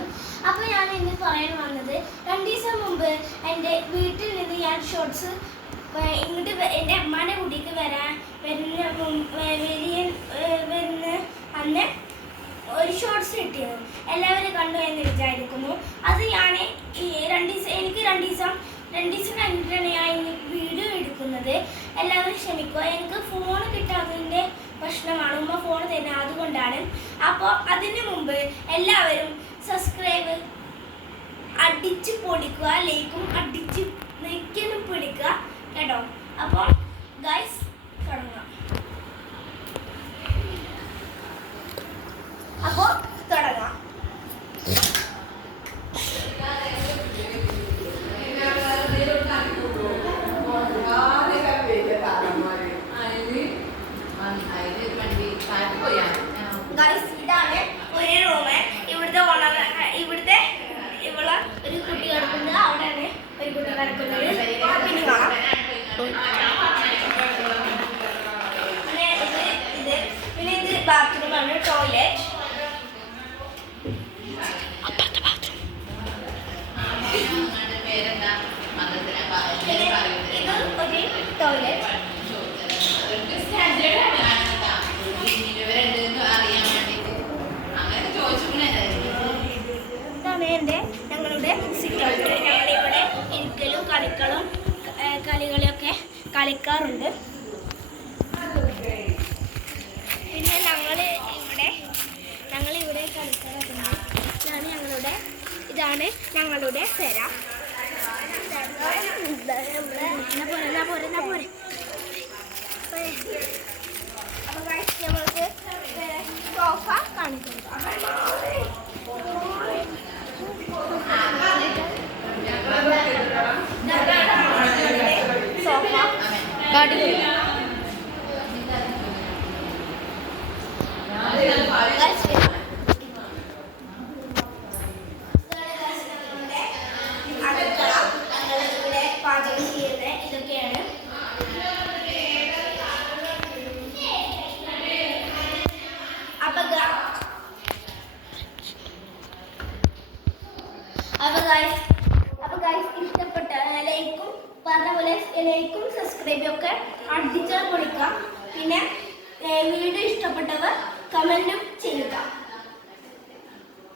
സ്വാഗതം. അപ്പോൾ ഞാൻ ഇന്ന് പറയാൻ വന്നത് 2 ദിവസം മുമ്പ് എൻ്റെ വീട്ടിൽ നിന്ന് ഞാൻ ഷോർട്സ് ഇങ്ങോട്ട് എൻ്റെ അമ്മാൻ്റെ കുട്ടിക്ക് വരുന്ന അന്ന് ഒരു ഷോർട്സ് കിട്ടിയിരുന്നു. എല്ലാവരും കണ്ടു എന്ന് വിചാരിക്കുന്നു. അത് ഞാൻ എനിക്ക് 2 ദിവസം കഴിഞ്ഞിട്ടാണ് ഞാൻ ഇന്ന് വീഡിയോ എടുക്കുന്നത്. എല്ലാവരും ക്ഷമിക്കുക, എനിക്ക് ഫോൺ കിട്ടാത്തതിൻ്റെ പ്രശ്നമാണ്. ഉമ്മ ഫോൺ തരുന്നത്, അതുകൊണ്ടാണ്. അപ്പോൾ അതിന് മുമ്പ് എല്ലാവരും സബ്സ്ക്രൈബ് അടിച്ച് പൊടിക്കുക, ലൈക്കും അടിച്ച് നെയ്ക്കനും പിടിക്കുക കേട്ടോ. അപ്പോൾ ഗൈസ് തുടങ്ങാം. അപ്പോൾ തുടങ്ങാം. ഇതാണ് ഒരു റൂമ്. ഇവിടുത്തെ ഓണർ, ഇവളെ ഒരു കുട്ടി കിടക്കുന്നത്, അവിടെയാണ് ഒരു കുട്ടി കിടക്കുന്നത്. പിന്നെ കാണാം. പിന്നെ ഇത് ബാത്റൂമാണ്, ടോയ്ലറ്റ്. ഇത് ഒരു ടോയ്ലറ്റ്. ഞങ്ങളുടെ സിറ്റ് ഔട്ട്. ഞങ്ങളിവിടെ ഇരിക്കലും കളികളൊക്കെ കളിക്കാറുണ്ട്. പിന്നെ ഞങ്ങളിവിടെ കളിക്കാറൊക്കെ ഉണ്ട്. ഇതാണ് ഞങ്ങളുടെ പെര. പോരെ. അപ്പോൾ നമ്മൾക്ക് സോഫ കാണിക്കുന്നു. പാചകം ചെയ്യുന്നത് ഇതൊക്കെയാണ്. അപ്പൊ ഗൈസ് ഇഷ്ടപ്പെട്ട ലൈക്കും സബ്സ്ക്രൈബും ഒക്കെ അടിച്ചാൽ കൊടുക്കാം. പിന്നെ വീഡിയോ ഇഷ്ടപ്പെട്ടവർ കമന്റും ചെയ്യുക.